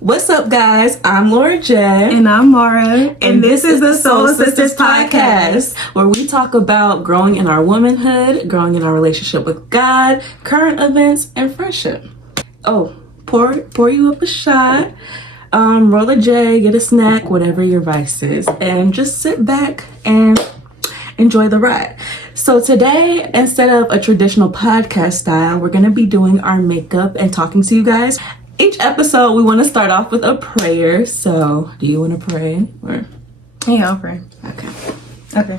What's up, guys? I'm Laura J. And I'm Mara. And this is the Soul Sisters Podcast, where we talk about growing in our womanhood, growing in our relationship with God, current events, and friendship. Oh, pour you up a shot, roll a J, get a snack, whatever your vice is, and just sit back and enjoy the ride. So today, instead of a traditional podcast style, we're going to be doing our makeup and talking to you guys. Each episode, we want to start off with a prayer. So, do you want to pray? Or? Yeah, I'll pray. Okay.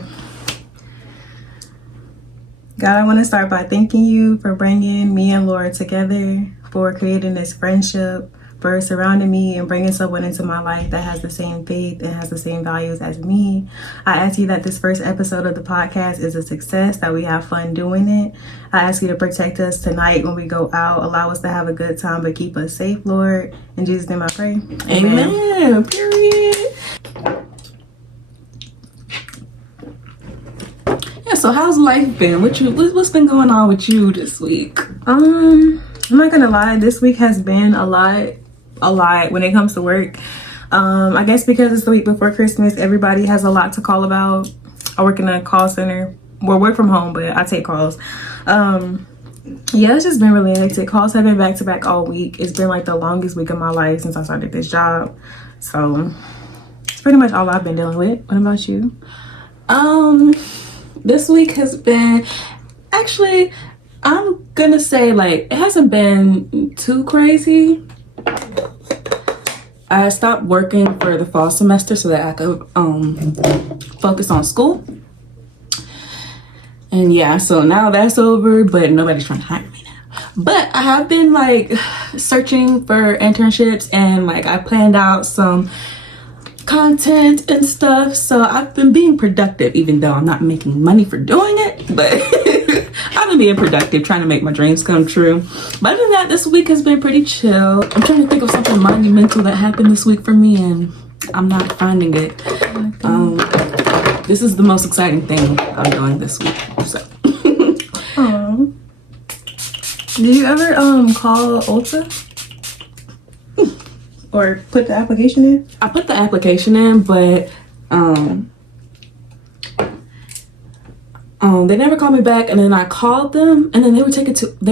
God, I want to start by thanking you for bringing me and Laura together, for creating this friendship, for surrounding me and bringing someone into my life that has the same faith and has the same values as me. I ask you that this first episode of the podcast is a success, that we have fun doing it. I ask you to protect us tonight when we go out, allow us to have a good time, but keep us safe, Lord. In Jesus' name I pray. Amen. Period. Yeah, so how's life been? What's been going on with you this week? I'm not gonna lie, this week has been a lot when it comes to work. I guess because it's the week before Christmas, everybody has a lot to call about. I work in a call center. Well, work from home, but I take calls. Yeah, it's just been really hectic. Calls have been back to back all week. It's been like the longest week of my life since I started this job. So it's pretty much all I've been dealing with. What about you? This week has been, actually, I'm gonna say, like, it hasn't been too crazy. I stopped working for the fall semester so that I could focus on school. And yeah, so now that's over, but nobody's trying to hire me now. But I have been like searching for internships, and like I planned out some content and stuff. So I've been being productive, even though I'm not making money for doing it, but I've been being productive, trying to make my dreams come true. But other than that, this week has been pretty chill. I'm trying to think of something monumental that happened this week for me, and I'm not finding it. This is the most exciting thing I'm doing this week. So. Did you ever call Ulta? Or put the application in? I put the application in, but they never called me back, and then I called them, and then they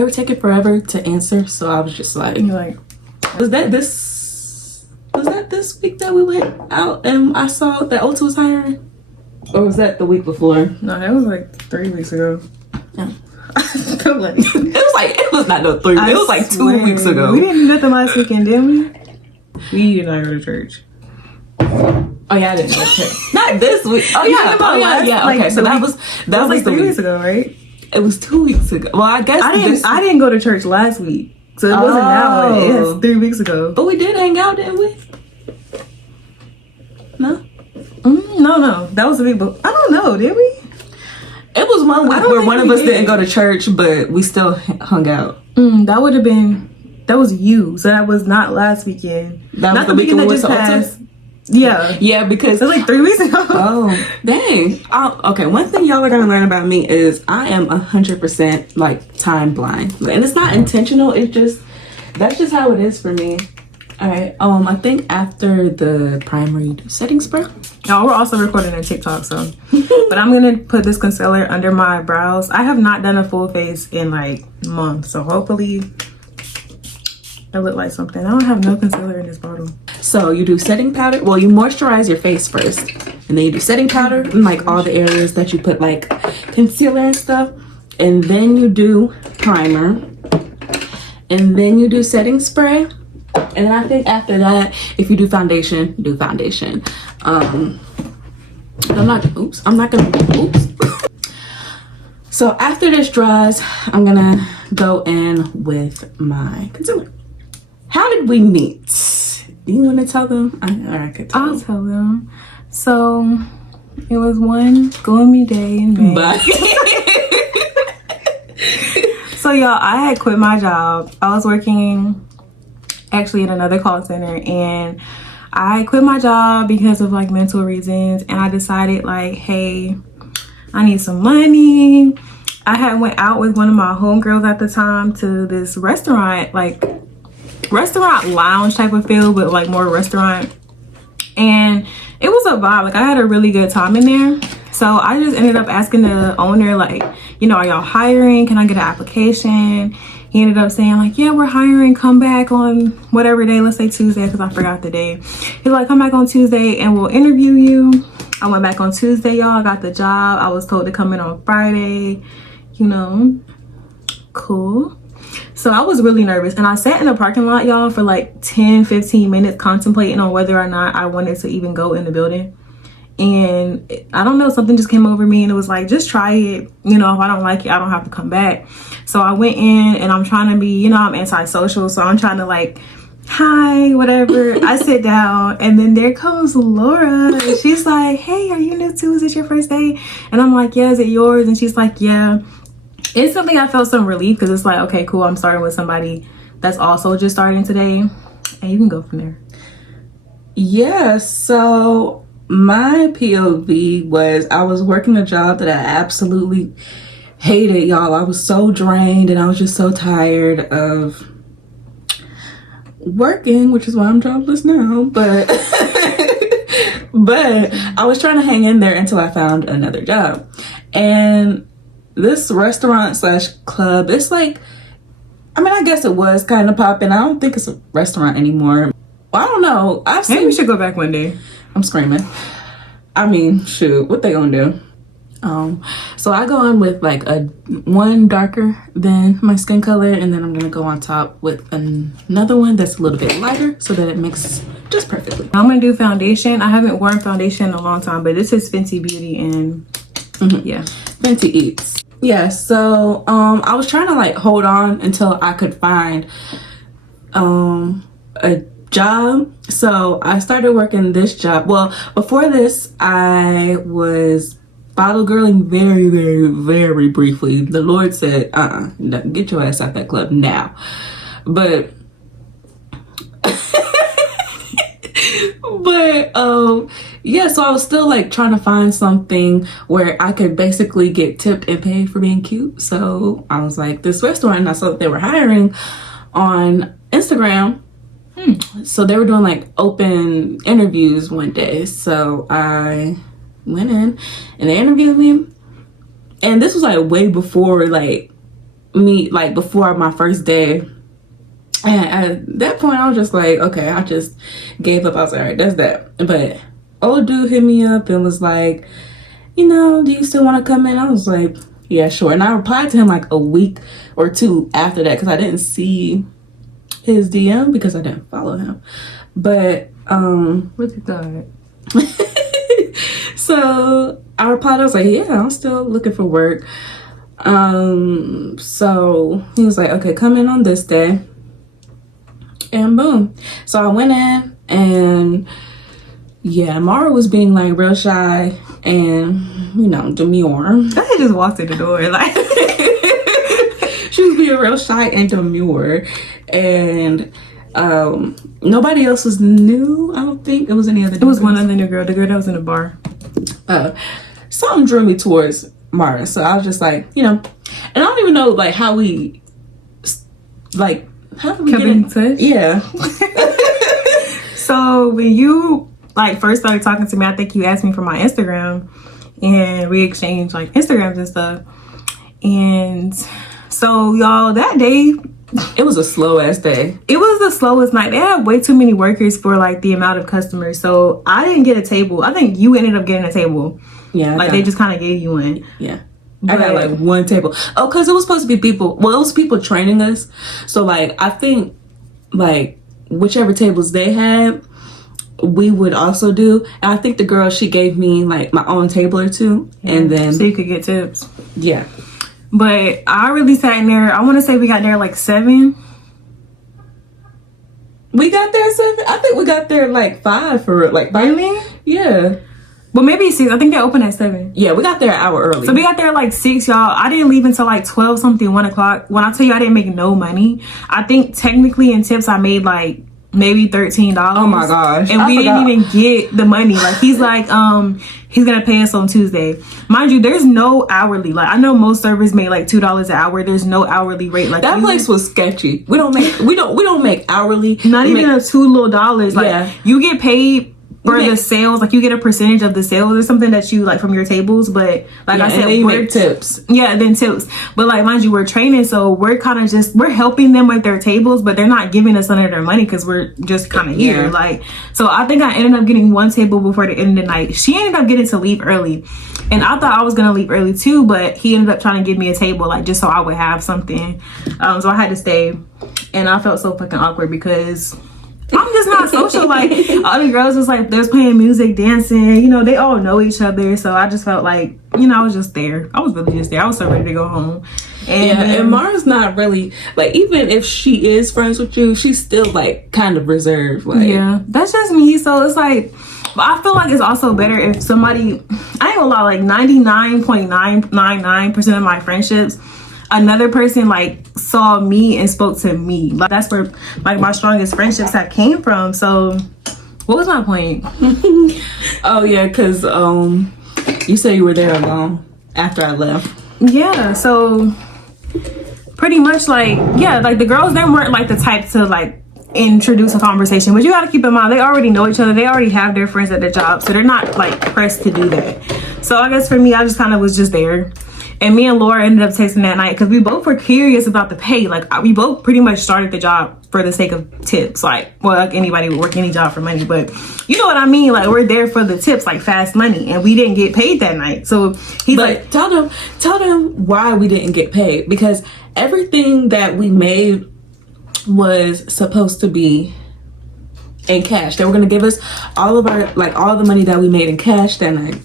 were taking forever to answer. So I was just like, was that this week that we went out and I saw that Ulta was hiring? Or was that the week before? No, that was like 3 weeks ago. Yeah. It was not no 3 weeks. It was like 2 weeks ago. We didn't do nothing last weekend, did we? We did not go to church. Oh yeah, I didn't go to church. Not this week. Oh yeah. Okay, so that was like 3 weeks ago, right? It was 2 weeks ago. Well, I guess I didn't go to church last week, so it wasn't that one. It was 3 weeks ago. But we did hang out, didn't we? No. No, that was the week before. I don't know, did we? It was one week where one of us didn't go to church, but we still hung out. That was you. So that was not last weekend. That was the weekend that just passed. Yeah, because it was like 3 weeks ago. Oh, dang. Okay, one thing y'all are gonna learn about me is I am 100% like time blind, and it's not intentional. That's just how it is for me. All right. I think after the primer, you do setting spray. No, we're also recording on TikTok, so. But I'm gonna put this concealer under my brows. I have not done a full face in like months, so hopefully it look like something. I don't have no concealer in this bottle. So you do setting powder. Well, you moisturize your face first, and then you do setting powder in like all the areas that you put like concealer and stuff, and then you do primer, and then you do setting spray. And then I think after that, if you do foundation, do foundation. So after this dries, I'm gonna go in with my concealer. How did we meet? Do you want to tell them? I'll tell them. So it was one gloomy day in May. Bye. So y'all, I had quit my job. I was working actually in another call center, and I quit my job because of like mental reasons, and I decided like, hey, I need some money. I had went out with one of my homegirls at the time to this restaurant like restaurant lounge type of feel, but like more restaurant. And it was a vibe. Like I had a really good time in there. So I just ended up asking the owner, like, you know, are y'all hiring? Can I get an application? He ended up saying like, yeah, we're hiring. Come back on whatever day. Let's say Tuesday, because I forgot the day. He's like, come back on Tuesday and we'll interview you. I went back on Tuesday, y'all. I got the job. I was told to come in on Friday. You know, cool. So I was really nervous, and I sat in the parking lot, y'all, for like 10-15 minutes contemplating on whether or not I wanted to even go in the building. And I don't know, something just came over me and it was like, just try it. You know, if I don't like it, I don't have to come back. So I went in and I'm trying to be, you know, I'm antisocial, so I'm trying to like, hi, whatever. I sit down and then there comes Laura. She's like, hey, are you new too? Is this your first day? And I'm like, yeah, is it yours? And she's like, yeah. It's something I felt some relief, because it's like, okay, cool, I'm starting with somebody that's also just starting today, and you can go from there. Yeah, so my POV was I was working a job that I absolutely hated, y'all. I was so drained and I was just so tired of working, which is why I'm jobless now, but but I was trying to hang in there until I found another job. And this restaurant slash club, it's like, I mean, I guess it was kind of popping. I don't think it's a restaurant anymore. Well, I don't know. Maybe we should go back one day. I'm screaming. I mean, shoot, what they gonna do? So I go in with like one darker than my skin color, and then I'm gonna go on top with another one that's a little bit lighter so that it mixes just perfectly. I'm gonna do foundation. I haven't worn foundation in a long time, but this is Fenty Beauty, and yeah, Fenty Eats. Yeah, so I was trying to like hold on until I could find a job. So I started working this job. Well, before this, I was bottle girling very, very, very briefly. The Lord said, no, get your ass out that club now. But yeah, so I was still like trying to find something where I could basically get tipped and paid for being cute. So I was like, this restaurant, and I saw that they were hiring on Instagram. So they were doing like open interviews one day. So I went in and they interviewed me. And this was like way before like me, like before my first day. And at that point, I was just like, okay, I just gave up. I was like, all right, that's that. But old dude hit me up and was like, you know, do you still want to come in? I was like, yeah, sure. And I replied to him like a week or two after that, because I didn't see his DM because I didn't follow him. But look at that. So I replied, I was like, yeah, I'm still looking for work. So he was like, okay, come in on this day. And boom. So I went in, and yeah, Mara was being like real shy and, you know, demure. I just walked through the door like she was being real shy and demure. And nobody else was new. I don't think it was any other. It was one other new girl, the girl that was in the bar. Something drew me towards Mara, so I was just like, you know, and I don't even know like how we like how did we get in touch? Yeah. So when you like first started talking to me, I think you asked me for my Instagram, and we exchanged like Instagrams and stuff. And so y'all, that day, it was a slow ass day. It was the slowest night. They had way too many workers for like the amount of customers. So I didn't get a table. I think you ended up getting a table. Yeah. Like they just kind of gave you one. Yeah. But I got like one table. Oh, because it was supposed to be people. Well, it was people training us. So like I think like whichever tables they had, we would also do. And I think the girl, she gave me like my own table or two. Yeah. And then so you could get tips. Yeah. But I really sat in there. I want to say we got there like 7. We got there 7? I think we got there like 5 for it. Like 5. Really? Yeah. Well, maybe 6. I think they opened at 7. Yeah, we got there an hour early. So we got there like 6, y'all. I didn't leave until like 12 something, 1 o'clock. When I tell you I didn't make no money, I think technically in tips I made like maybe $13. Oh my gosh. And we didn't even get the money. Like, he's like, he's gonna pay us on Tuesday. Mind you, there's no hourly. Like, I know most servers make like $2 an hour. There's no hourly rate. Like, that place was sketchy. We don't make hourly. Not even a $2 Like, you get paid for the sales. Like, you get a percentage of the sales or something that you like from your tables. But like I said, and then you make tips. Yeah, then tips. But like, mind you, we're training, so we're kind of just, we're helping them with their tables, but they're not giving us none of their money because we're just kind of here. Yeah. Like, so I think I ended up getting one table before the end of the night. She ended up getting to leave early, and I thought I was gonna leave early too, but he ended up trying to give me a table, like, just so I would have something. So I had to stay, and I felt so fucking awkward because I'm just not social. Like, all the girls was like, there's playing music, dancing, you know, they all know each other. So I just felt like, you know, I was just there. I was really just there. I was so ready to go home. And Mara's not really, like, even if she is friends with you, she's still like kind of reserved. Like, yeah, that's just me. So it's like, but I feel like it's also better if somebody, I ain't gonna lie, like 99.999% of my friendships, another person like saw me and spoke to me. Like, that's where like my strongest friendships have came from. So what was my point? Oh yeah, because you said you were there alone after I left. Yeah, so pretty much like, yeah, like the girls, they weren't like the type to like introduce a conversation, but you got to keep in mind they already know each other. They already have their friends at their job, so they're not like pressed to do that. So I guess for me, I just kind of was just there. And me and Laura ended up texting that night because we both were curious about the pay. Like, we both pretty much started the job for the sake of tips. Like, well, like anybody would work any job for money, but you know what I mean? Like, we're there for the tips, like fast money, and we didn't get paid that night. So he's like, tell them why we didn't get paid, because everything that we made was supposed to be in cash. They were going to give us all of our, like, all the money that we made in cash that night.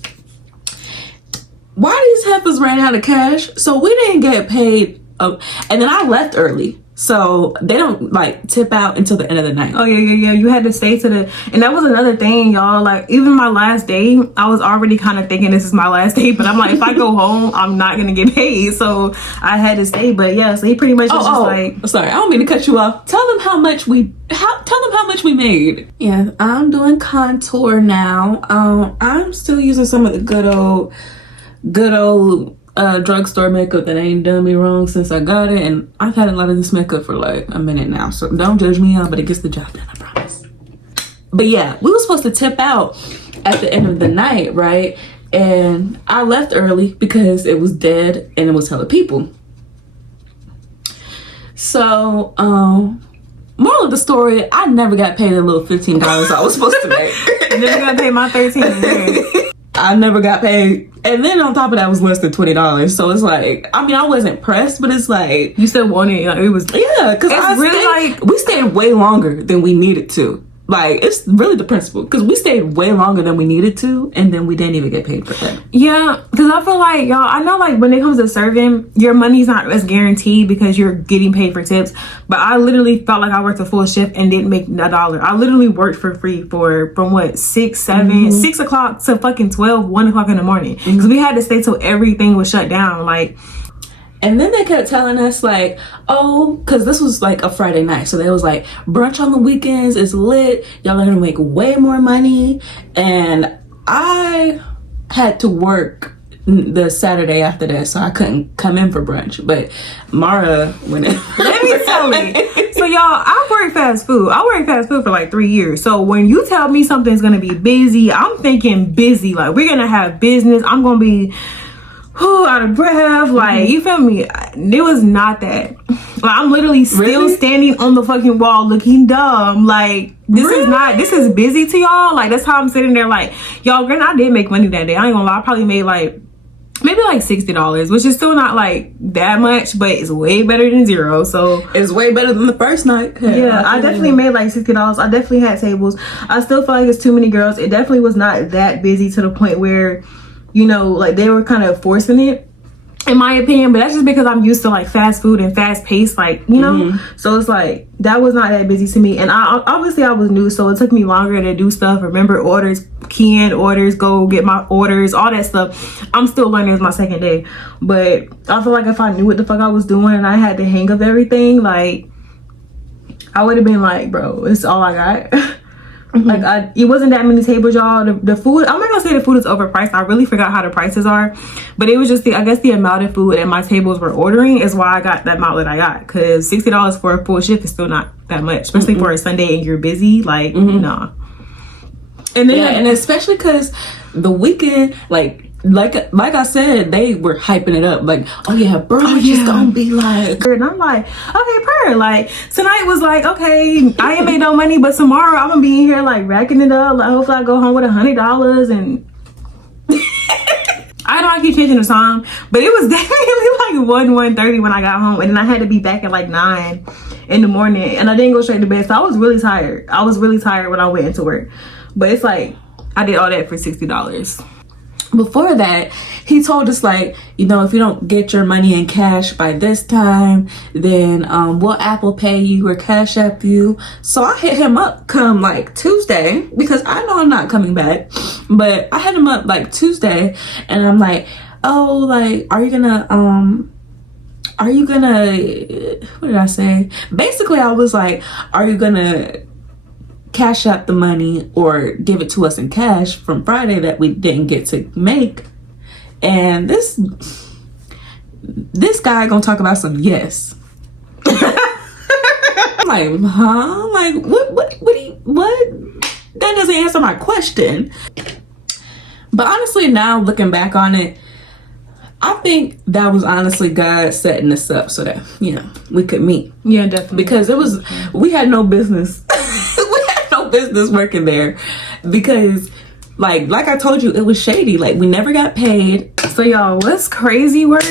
Why these heifers ran out of cash, so we didn't get paid. And then I left early, so they don't like tip out until the end of the night. Oh yeah. You had to stay to the, and that was another thing, y'all. Like, even my last day, I was already kind of thinking this is my last day, but I'm like, if I go home, I'm not gonna get paid, so I had to stay. But yeah, so he pretty much was just like, sorry, I don't mean to cut you off. Tell them how much we made. Yeah, I'm doing contour now. I'm still using some of the good old drugstore makeup that ain't done me wrong since I got it, and I've had a lot of this makeup for like a minute now, so don't judge me out, but it gets the job done, I promise. But yeah, we were supposed to tip out at the end of the night, right? And I left early because it was dead and it was hella people. So moral of the story, I never got paid a little $15 I was supposed to make. I never got paid my $13. I never got paid. And then on top of that was less than $20. So it's like, I mean, I wasn't pressed, but it's like, you still wanted it. Like, it was, yeah, because we stayed way longer than we needed to. Like, it's really the principle, because we stayed way longer than we needed to, and then we didn't even get paid for that. Yeah, because I feel like, y'all, I know like when it comes to serving, your money's not as guaranteed because you're getting paid for tips, but I literally felt like I worked a full shift and didn't make $1. I literally worked for free from what, 6 o'clock to fucking 1 o'clock in the morning, because we had to stay till everything was shut down. Like, and then they kept telling us like, oh, because this was like a Friday night, so they was like, brunch on the weekends is lit, y'all are gonna make way more money. And I had to work the Saturday after that, so I couldn't come in for brunch, but Mara went in. Let me tell you. So y'all, I work fast food. I worked fast food for like 3 years. So when you tell me something's gonna be busy, I'm thinking busy. Like, we're gonna have business. I'm gonna be out of breath, like, you feel me? It was not that. Like, I'm literally still standing on the fucking wall looking dumb. Like, this is busy to y'all. Like, that's how I'm sitting there like, y'all, granted, I did make money that day. I ain't gonna lie, I probably made like maybe like $60, which is still not like that much, but it's way better than zero. So it's way better than the first night. Yeah, I definitely made like $60. I definitely had tables. I still feel like it's too many girls. It definitely was not that busy to the point where, you know, like they were kind of forcing it, in my opinion, but that's just because I'm used to like fast food and fast paced, like, you know, so it's like that was not that busy to me. And I obviously I was new, so it took me longer to do stuff, remember orders, key in orders, go get my orders, all that stuff. I'm still learning. It's my second day, but I feel like if I knew what the fuck I was doing and I had the hang of everything, like, I would have been like, bro, it's all I got. Like, it wasn't that many tables, y'all. The food, I'm not gonna say the food is overpriced. I really forgot how the prices are, but it was just I guess the amount of food that my tables were ordering is why I got that amount that I got. Because $60 for a full shift is still not that much, especially for a Sunday and you're busy. Like, nah. And then, and especially because the weekend, like I said, they were hyping it up. Like, oh yeah, brunch is gonna be like. And I'm like, okay, prayer. Like, tonight was like, okay, I ain't made no money, but tomorrow I'm gonna be in here like racking it up. Like, hopefully I go home with $100 and. I know I keep changing the song, but it was definitely like 1:30 when I got home, and then I had to be back at like 9 in the morning, and I didn't go straight to bed, so I was really tired. I was really tired when I went into work, but it's like I did all that for $60. Before that, he told us, like, you know, if you don't get your money in cash by this time, then we'll Apple Pay you or Cash App you. So I hit him up come like Tuesday, because I know I'm not coming back, but I hit him up like Tuesday, and I'm like, oh, like, are you gonna what did I say? Basically, I was like, are you gonna Cash App the money or give it to us in cash from Friday that we didn't get to make? And this guy gonna talk about some yes. I'm like, huh? Like, what? That doesn't answer my question. But honestly, now looking back on it, I think that was honestly God setting us up so that, you know, we could meet. Yeah, definitely. Because we had no business. Business working there, because like I told you, it was shady. Like, we never got paid. So y'all, what's crazy work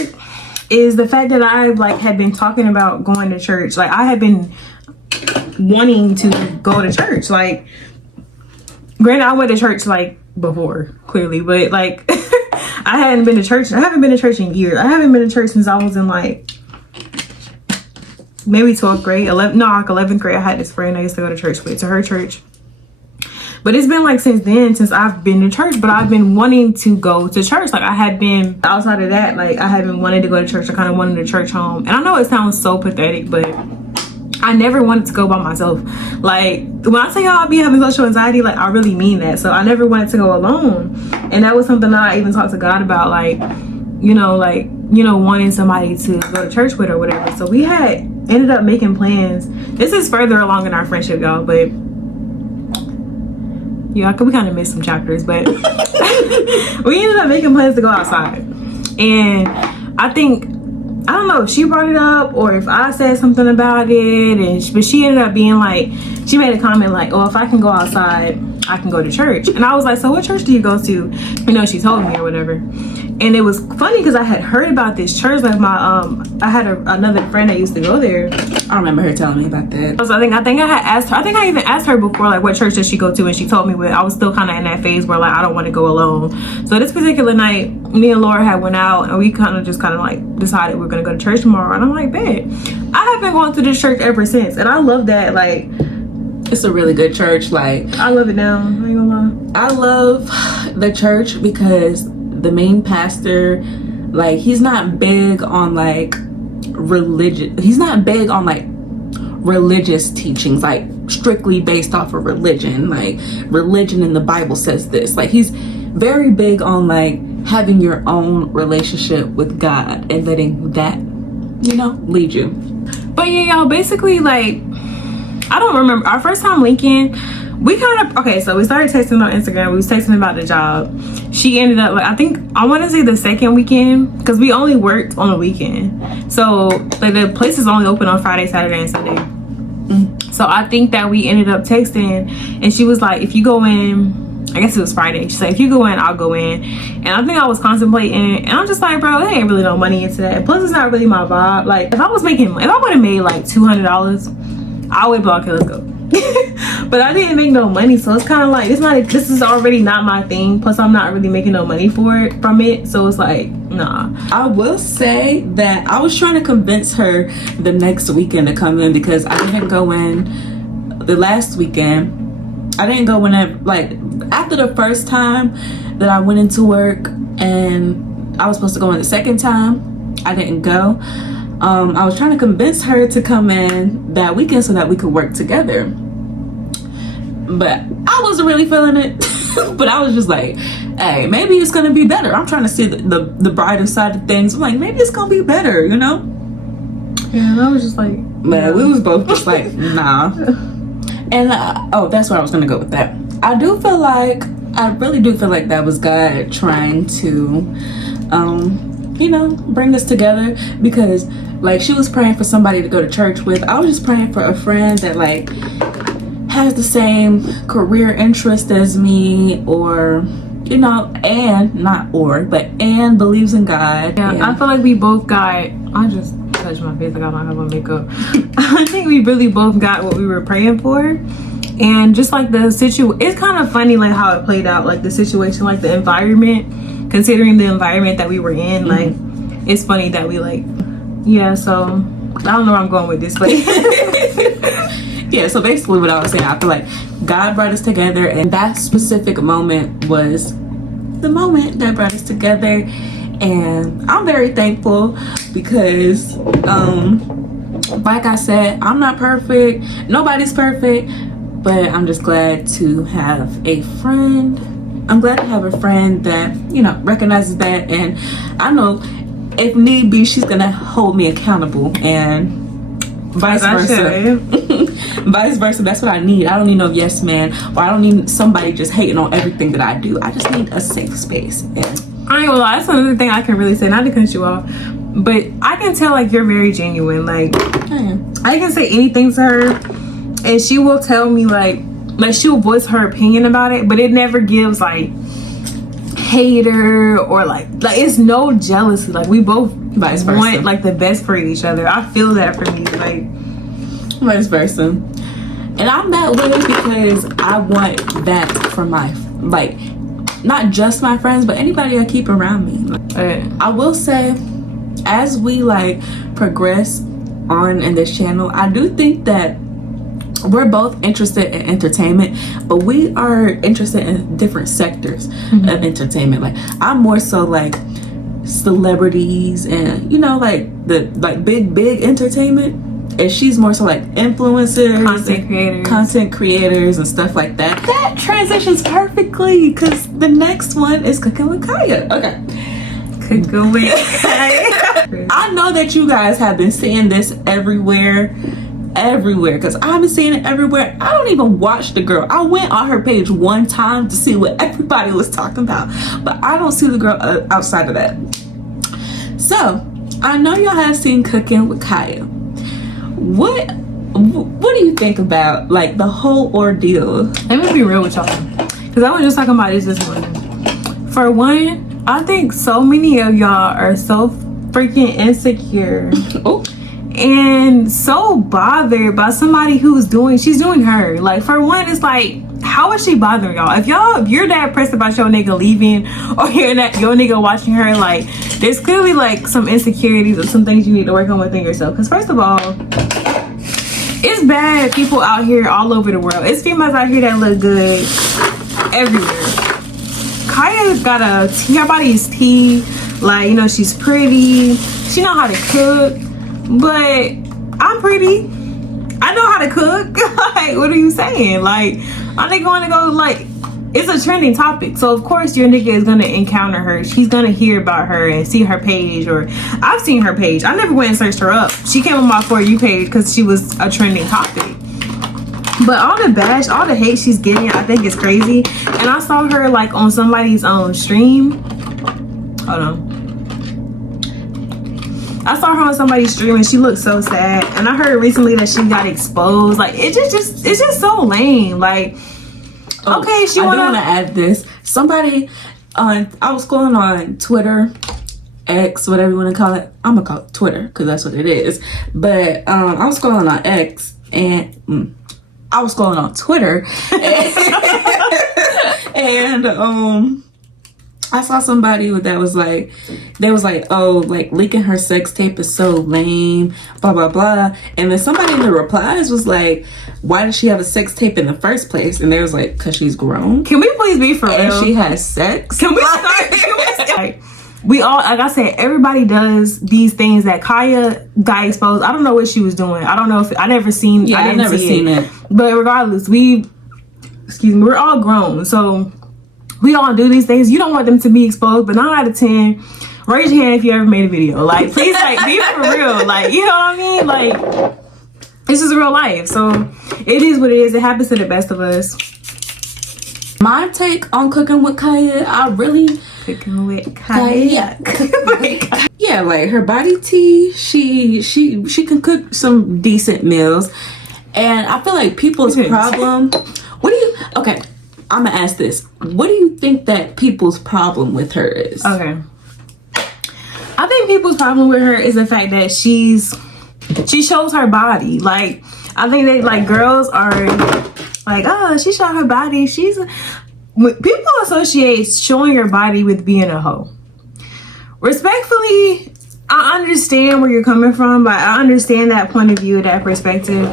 is the fact that I like had been talking about going to church. Like, I had been wanting to go to church. Like, granted, I went to church like before, clearly, but like I hadn't been to church. I haven't been to church in years. I haven't been to church since I was in like maybe 12th grade, 11th grade. I had this friend I used to go to church with, to her church. But it's been like since then, since I've been to church, but I've been wanting to go to church. Like, I had been outside of that, like I haven't wanted to go to church. I kind of wanted a church home. And I know it sounds so pathetic, but I never wanted to go by myself. Like, when I say y'all I be having social anxiety, like I really mean that. So I never wanted to go alone. And that was something that I even talked to God about, like, wanting somebody to go to church with or whatever. So we had ended up making plans. This is further along in our friendship, y'all, but yeah, we kind of missed some chapters, but we ended up making plans to go outside. And I don't know if she brought it up or if I said something about it, but she ended up being like, she made a comment like, oh, if I can go outside, I can go to church. And I was like, so what church do you go to? You know, she told me or whatever. And it was funny because I had heard about this church. Like, I had another friend that used to go there. I remember her telling me about that. So I think I had asked her. I think I even asked her before, like, what church does she go to, and she told me. But I was still kind of in that phase where like I don't want to go alone. So this particular night, me and Laura had went out, and we kind of like decided we're gonna go to church tomorrow. And I'm like, bet. I have been going to this church ever since, and I love that. Like, it's a really good church. Like, I love it now. I ain't gonna lie. I love the church because the main pastor, like, he's not big on like religion. He's not big on like religious teachings, like strictly based off of religion. Like, religion in the Bible says this. Like, he's very big on like having your own relationship with God and letting that, you know, lead you. But yeah, y'all, basically, like, I don't remember our first time linking. We kind of, okay, so we started texting on Instagram. We was texting about the job. She ended up, like, I want to say the second weekend, because we only worked on the weekend. So, like, the place is only open on Friday, Saturday, and Sunday. So I think that we ended up texting, and she was like, if you go in, I guess it was Friday. She said, if you go in, I'll go in. And I think I was contemplating, and I'm just like, bro, there ain't really no money into that. Plus, it's not really my vibe. Like, if I would have made like $200, I would be like, okay, let's go. But I didn't make no money, so it's kind of like, this is already not my thing. Plus, I'm not really making no money from it, so it's like, nah. I will say that I was trying to convince her the next weekend to come in, because I didn't go in the last weekend. I didn't go in like after the first time that I went into work, and I was supposed to go in the second time. I didn't go. I was trying to convince her to come in that weekend so that we could work together. But I wasn't really feeling it. But I was just like, hey, maybe it's gonna be better. I'm trying to see the brighter side of things. I'm like, maybe it's gonna be better, you know? Yeah, and I was just like, man, we was both just like, nah. And that's where I was gonna go with that. I really do feel like that was God trying to bring us together, because like she was praying for somebody to go to church with. I was just praying for a friend that like has the same career interest as me, or and believes in God. Yeah, I feel like we both got, I just touched my face like I don't have on makeup. I think we really both got what we were praying for. And just like the it's kind of funny like how it played out, like the situation, like the environment, considering the environment that we were in. Like it's funny that we like, yeah, so I don't know where I'm going with this, but yeah, so basically what I was saying, I feel like God brought us together, and that specific moment was the moment that brought us together. And I'm very thankful because like I said, I'm not perfect, nobody's perfect, but I'm just glad to have a friend. I'm glad to have a friend that, recognizes that. And I know if need be, she's gonna hold me accountable, and vice versa. Vice versa. That's what I need. I don't need no yes man, or I don't need somebody just hating on everything that I do. I just need a safe space. And I ain't gonna lie, that's another thing I can really say, not to cut you off, but I can tell like you're very genuine. Like I can say anything to her and she will tell me like she'll voice her opinion about it, but it never gives like hater or like it's no jealousy. Like we both vice versa want like the best for each other. I feel that for me, like vice versa. And I'm that way because I want that for my, like, not just my friends, but anybody I keep around me. I will say, as we like progress on in this channel, I do think that we're both interested in entertainment, but we are interested in different sectors of entertainment. Like I'm more so like celebrities and like the big entertainment, and she's more so like influencers, content creators and stuff like that. That transitions perfectly because the next one is Cooking with Kaya. Okay. Cooking with Kaya. I know that you guys have been seeing this everywhere, because I've been seeing it everywhere. I don't even watch the girl. I went on her page one time to see what everybody was talking about, but I don't see the girl outside of that. So I know y'all have seen Cooking with Kaya. What do you think about like the whole ordeal? Let me be real with y'all, because I was just talking about this morning. For one, I think so many of y'all are so freaking insecure. Oh. And so bothered by somebody she's doing her. Like for one, it's like, how is she bothering y'all? If you're that pressed about your nigga leaving, or your nigga watching her, like there's clearly like some insecurities or some things you need to work on within yourself. Because first of all, it's bad people out here all over the world. It's females out here that look good everywhere. Kaya's got her body is tea. Like, she's pretty. She know how to cook. But I'm pretty. I know how to cook. Like, what are you saying? Like, are they going to go, like, it's a trending topic. So, of course, your nigga is going to encounter her. He's going to hear about her and see her page. Or, I've seen her page. I never went and searched her up. She came on my For You page because she was a trending topic. But all the hate she's getting, I think is crazy. And I saw her, like, on somebody's stream. Hold on. I saw her on somebody's stream and she looked so sad. And I heard recently that she got exposed. Like it's just so lame. Like, okay, I want to add this. Somebody I was scrolling on Twitter, X, whatever you want to call it. I'm gonna call it Twitter because that's what it is. But I was scrolling on X and I was scrolling on Twitter and I saw somebody that was like, they was like, oh, like leaking her sex tape is so lame, blah, blah, blah. And then somebody in the replies was like, why does she have a sex tape in the first place? And they was like, cause she's grown. Can we please be for real? And she has sex. Can we start? we all, like I said, everybody does these things that Kaya got exposed. I don't know what she was doing. I don't know if I never seen. Yeah, I've never seen it. But regardless, we're all grown, so we all do these things. You don't want them to be exposed, but 9 out of 10, raise your hand if you ever made a video. Like, please, like, be for real. Like, you know what I mean? Like, this is real life. So it is what it is. It happens to the best of us. My take on cooking with Kaya, I really Cooking with Kaya. yeah, like her body tea, she can cook some decent meals. And I feel like people's problem, okay, I'm gonna ask this. What do you think that people's problem with her is? Okay. I think people's problem with her is the fact that she shows her body. Like, I think they, like, girls are like, oh, she showed her body. People associate showing your body with being a hoe. Respectfully, I understand where you're coming from, but I understand that point of view, that perspective.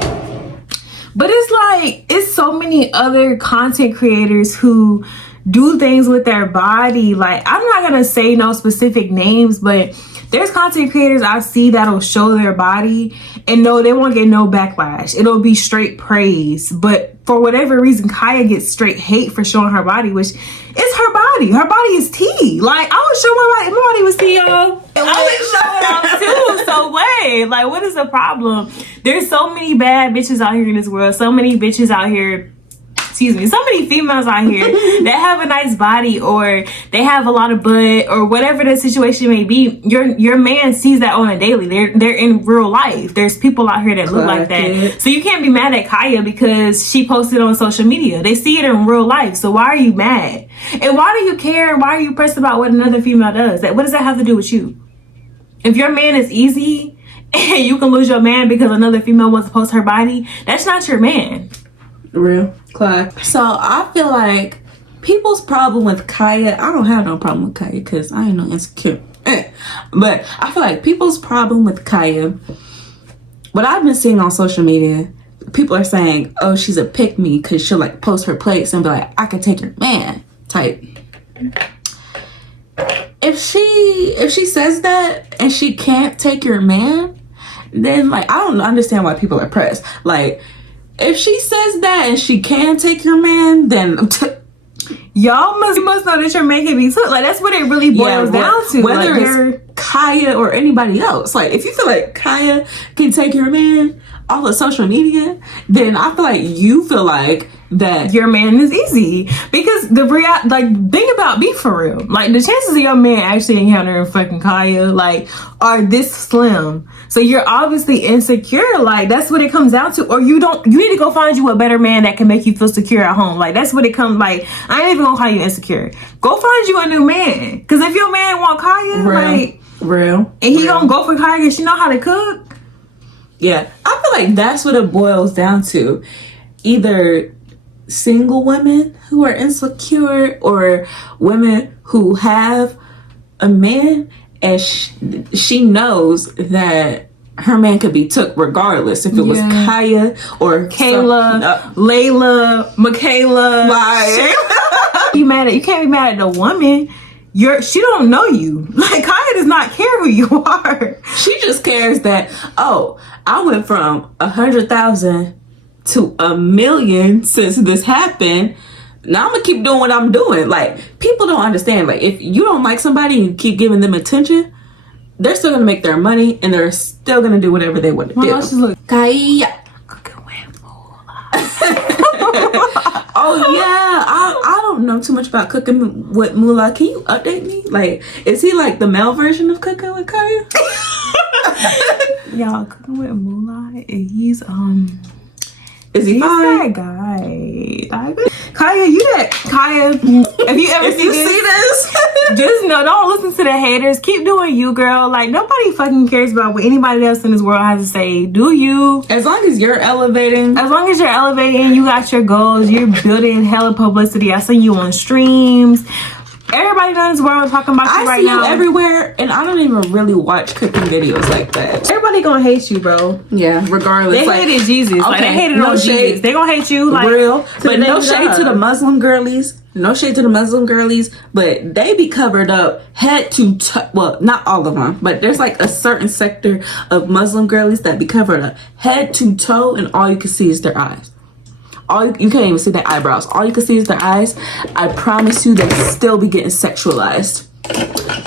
But it's like, it's so many other content creators who do things with their body. Like, I'm not gonna say no specific names, but there's content creators I see that'll show their body and no, they won't get no backlash. It'll be straight praise. But for whatever reason, Kaya gets straight hate for showing her body, which is her body. Her body is tea. Like, I would show my body. My body was tea, y'all. I would show it off too. So wait, like, what is the problem? There's so many bad bitches out here in this world. So many bitches out here. Excuse me, so many females out here that have a nice body, or they have a lot of butt, or whatever the situation may be. Your man sees that on a daily. They're in real life. There's people out here that look like that. So you can't be mad at Kaya because she posted on social media. They see it in real life. So why are you mad? And why do you care? Why are you pressed about what another female does? What does that have to do with you? If your man is easy and you can lose your man because another female wants to post her body, that's not your man. Real Clark. So I feel like people's problem with Kaya, I don't have no problem with Kaya because I ain't no insecure. But I feel like people's problem with Kaya, what I've been seeing on social media, people are saying, oh, she's a pick me because she'll like post her plates and be like, I can take your man type. If she says that and she can't take your man, then like I don't understand why people are pressed. Like, if she says that and she can take your man, then y'all must know that your man can be took. Like, that's what it really boils down to. Whether it's Kaya or anybody else. Like, if you feel like Kaya can take your man off of social media, then I feel like you feel like that your man is easy. Because think about, be for real. Like, the chances of your man actually encountering fucking Kaya, like, are this slim. So you're obviously insecure. Like, that's what it comes down to. Or you need to go find you a better man that can make you feel secure at home. Like, that's what it comes, like, I ain't even gonna call you insecure. Go find you a new man. Because if your man want Kaya, and he gonna go for Kaya because she know how to cook. Yeah, I feel like that's what it boils down to. Either single women who are insecure or women who have a man and she knows that her man could be took regardless if it was Kaya or Kayla, Layla, Michaela. Like, you can't be mad at the woman. She don't know you. Like, Kaya does not care who you are. She just cares that, oh, I went from 100,000 to 1 million since this happened. Now I'm gonna keep doing what I'm doing. Like, people don't understand. Like, if you don't like somebody and you keep giving them attention, they're still gonna make their money and they're still gonna do whatever they want to do. Kaya. Oh yeah, I don't know too much about cooking with Moolah. Can you update me? Like, is he like the male version of cooking with Kaya? Y'all, cooking with Moolah, he's is he fine? That guy. Kaya, if you ever see this, just know, don't listen to the haters. Keep doing you, girl. Like, nobody fucking cares about what anybody else in this world has to say. Do you? As long as you're elevating. As long as you're elevating, you got your goals, you're building hella publicity. I see you on streams. Everybody in this world talking about you I right see now. you everywhere, and I don't even really watch cooking videos like that. Everybody gonna hate you, bro. Yeah, regardless. They hated Jesus. Like, they hated no on shade. Jesus. They gonna hate you, like, real. But no day shade to the God. Muslim girlies. No shade to the Muslim girlies, but they be covered up head to toe. Well, not all of them, but there's like a certain sector of Muslim girlies that be covered up head to toe, and all you can see is their eyes. You can't even see their eyebrows. All you can see is their eyes. I promise you, they still be getting sexualized.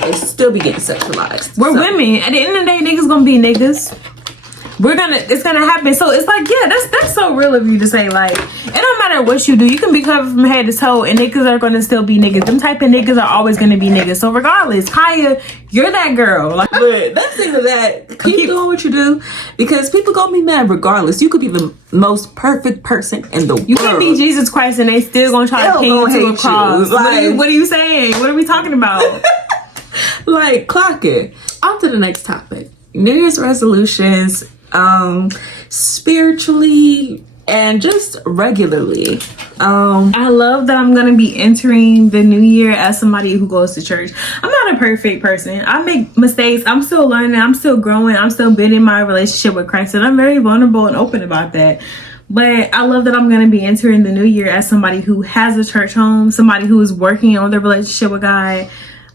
They still be getting sexualized. We're So, women. At the end of the day, niggas gonna be niggas. It's gonna happen. So it's like, yeah, that's so real of you to say. Like, it don't matter what you do, you can be covered from head to toe, and niggas are gonna still be niggas. Them type of niggas are always gonna be niggas. So regardless, Kaya, you're that girl. Like, but that's the thing of that. Keep doing what you do, because people gonna be mad regardless. You could be the most perfect person in the world. you can be Jesus Christ, and they still gonna try to Still pin you gonna to a hate cross. you. Like- What are you saying? What are we talking about? Like, clock it. On to the next topic. New Year's resolutions, spiritually and just regularly. I love that I'm gonna be entering the new year as somebody who goes to church. I'm not a perfect person. I make mistakes. I'm still learning. I'm still growing. I'm still building my relationship with Christ, and I'm very vulnerable and open about that. But I love that I'm gonna be entering the new year as somebody who has a church home, somebody who is working on their relationship with God.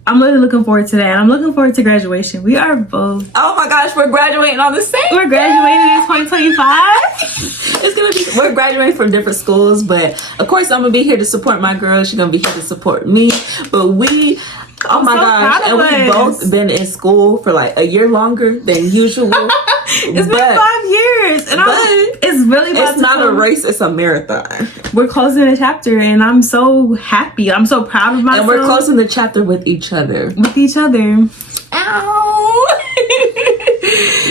I'm really looking forward to that. I'm looking forward to graduation. We are both. Oh my gosh, we're graduating on the same. We're graduating in 2025. It's gonna be. We're graduating from different schools, but of course I'm gonna be here to support my girl. She's gonna be here to support me. But we. Oh my so gosh, proud and of we've us. both been in school for like a year longer than usual. It's been 5 years, and it's really about It's to not a come. race, it's a marathon. We're closing a chapter, and I'm so happy. I'm so proud of myself. And we're closing the chapter with each other. with each other. Ow!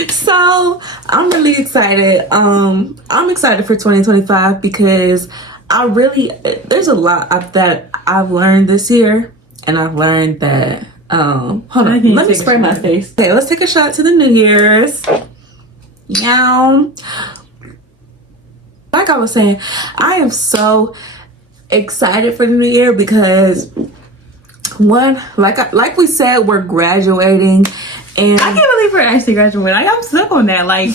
So I'm really excited. I'm excited for 2025 because there's a lot that I've learned this year, and I've learned that hold on, let me spray my face. Okay, let's take a shot to the New Year's. Yeah. Like I was saying, I am so excited for the new year because one, like we said, we're graduating, and I can't believe we're actually graduating. I'm stuck on that. Like,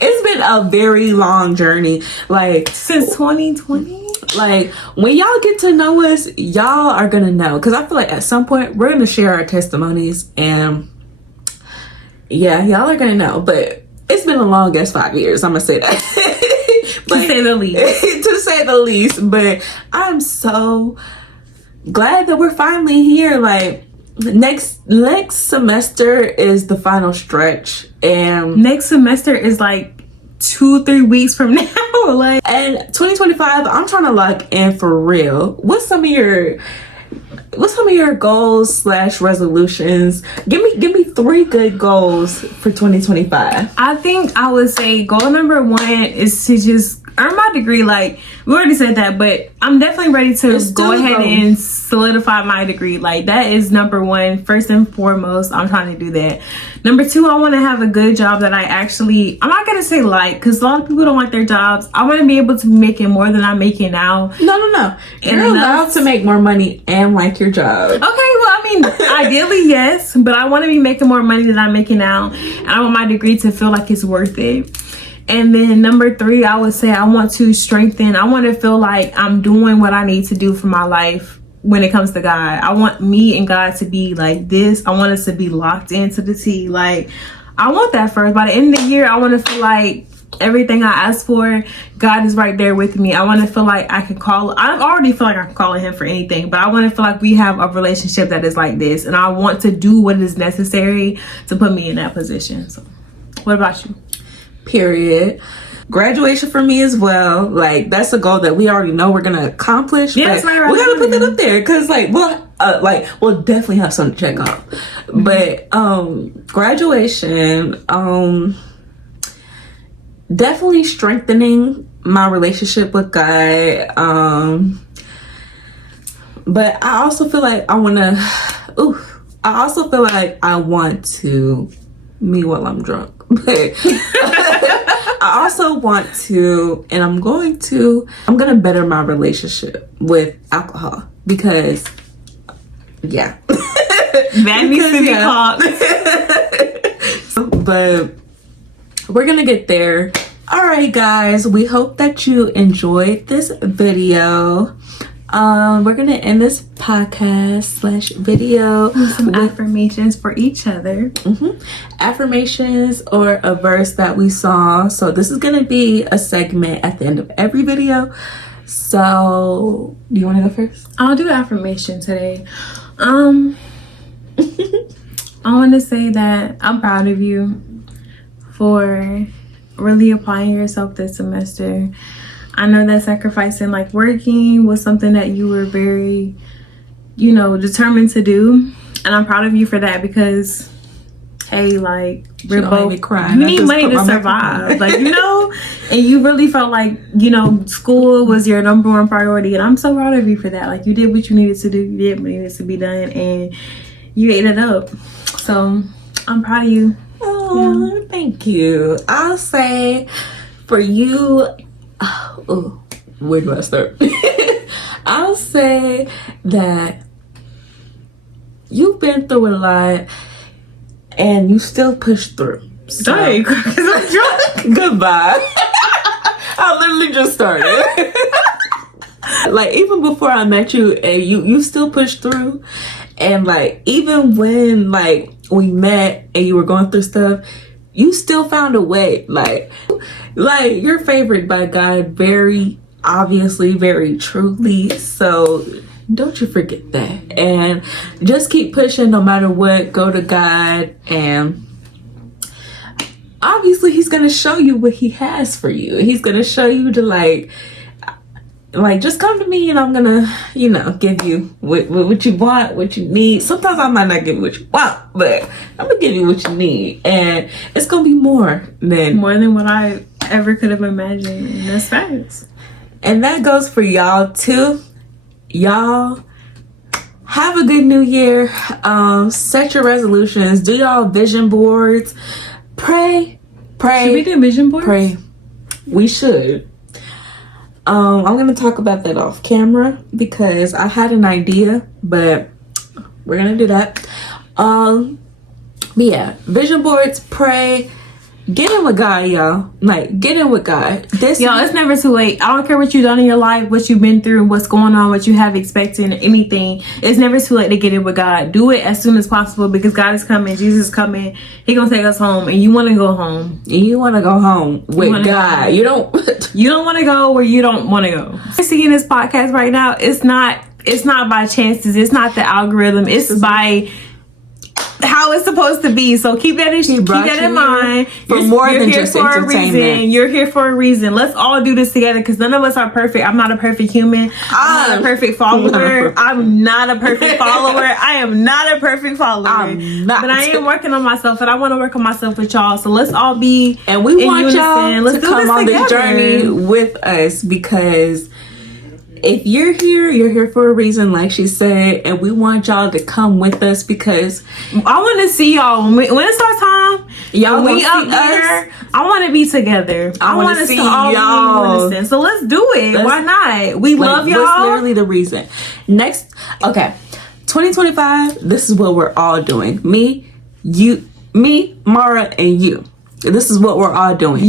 it's been a very long journey. Like, since 2020. like when y'all get to know us, y'all are gonna know, because I feel like at some point we're gonna share our testimonies, and yeah, y'all are gonna know. But it's been a long ass 5 years, I'm gonna say that. To say the least. To say the least. But I'm so glad that we're finally here. Like, next semester is the final stretch, and Next semester is like 2-3 weeks from now. Like, and 2025, I'm trying to lock in for real. What's some of your goals / resolutions? Give me 3 good goals for 2025. I think I would say goal number 1 is to just earn my degree. Like, we already said that, but I'm definitely ready to It's go still a ahead goal. and solidify my degree. Like, that is number 1, first and foremost. I'm trying to do that. Number 2, I want to have a good job that I'm not gonna say like, because a lot of people don't like their jobs. I want to be able to be making more than I'm making now. No. You're allowed to make more money and like your job. Okay, well, I mean, ideally, yes, but I want to be making more money than I'm making now, and I want my degree to feel like it's worth it. And then number 3, I would say I want to feel like I'm doing what I need to do for my life when it comes to God. I want me and God to be like this. I want us to be locked into the T. Like, I want that first. By the end of the year, I want to feel like everything I ask for, God is right there with me. I want to feel like I already feel like I can call on him for anything, but I want to feel like we have a relationship that is like this, and I want to do what is necessary to put me in that position. So, what about you? Period. Graduation for me as well. Like, that's a goal that we already know we're gonna accomplish. Yeah, but that's right, we gotta put that right. up there, because we'll definitely have something to check off. But graduation, definitely strengthening my relationship with God. But I also feel like I want to me while I'm drunk. But I also want to, and I'm gonna better my relationship with alcohol, because Yeah. That needs to be called. But we're gonna get there. All right, guys, we hope that you enjoyed this video. We're gonna end this podcast / video with some affirmations for each other. Affirmations or a verse that we saw. So this is gonna be a segment at the end of every video. So do you want to go first? I'll do affirmation today. I want to say that I'm proud of you for really applying yourself this semester. I know that sacrificing, like working, was something that you were very, determined to do. And I'm proud of you for that because, hey, like, we're both, you need money to survive, like, and you really felt like, school was your number one priority. And I'm so proud of you for that. Like, you did what you needed to do. You did what needed to be done. And you ate it up. So I'm proud of you. Oh, yeah. Thank you. I'll say for you, where do I start? I'll say that you've been through a lot and you still push through. So, Dang, because I'm drunk. Goodbye. I literally just started. Like, even before I met you, and you still pushed through. And like, even when like we met and you were going through stuff, you still found a way. Like you're favored by God, very obviously, very truly. So don't you forget that. And just keep pushing no matter what. Go to God, and obviously he's gonna show you what he has for you. He's gonna show you to like just come to me and I'm gonna, give you what you want, what you need. Sometimes I might not give you what you want, but I'm gonna give you what you need. And it's gonna be more than what I ever could have imagined. And that's facts. And that goes for y'all too. Y'all have a good new year. Set your resolutions. Do y'all vision boards. Pray. Should we do vision boards? Pray. We should. I'm gonna talk about that off camera because I had an idea, but we're gonna do that. But yeah, vision boards, pray, get in with God, y'all. Like, get in with God. It's never too late. I don't care what you've done in your life, what you've been through, what's going on, what you have expecting, anything. It's never too late to get in with God. Do it as soon as possible because God is coming. Jesus is coming. He gonna take us home, and you want to go home. You want to go home with God. You don't. You don't want to go where you don't want to go. Seeing this podcast right now, it's not by chances. It's not the algorithm. It's by how it's supposed to be. So keep that in mind. For more than just entertainment. You're here for a reason. Let's all do this together because none of us are perfect. I'm not a perfect human. I'm not a perfect follower. I'm not a perfect follower. I am not a perfect follower. I'm not. But I am working on myself, and I want to work on myself with y'all. So let's all be and we want y'all Let's to come on this journey with us because if you're here for a reason, like she said, and we want y'all to come with us because I want to see y'all when it's our time. Y'all, we up there. I want to be together. I want to see y'all. So let's do it. Why not? We love y'all. That's literally the reason. Next, okay, 2025. This is what we're all doing. Me, Mara, and you. This is what we're all doing.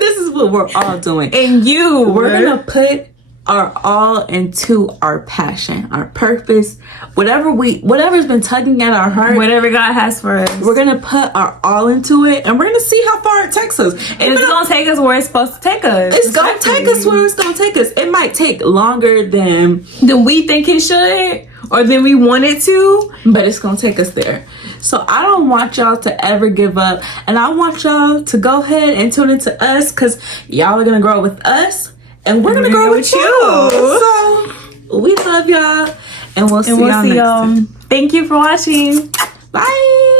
This is what we're all doing. And we're gonna put our all into our passion, our purpose, whatever's been tugging at our heart, whatever God has for us. We're gonna put our all into it, and we're gonna see how far it takes us. And it's gonna take us where it's supposed to take us. It's gonna take us where it's gonna take us. It might take longer than we think it should, or than we want it to, but it's gonna take us there. So I don't want y'all to ever give up, and I want y'all to go ahead and tune into us because y'all are gonna grow with us, and we're gonna grow with you. So we love y'all, and we'll see y'all next time. Thank you for watching. Bye.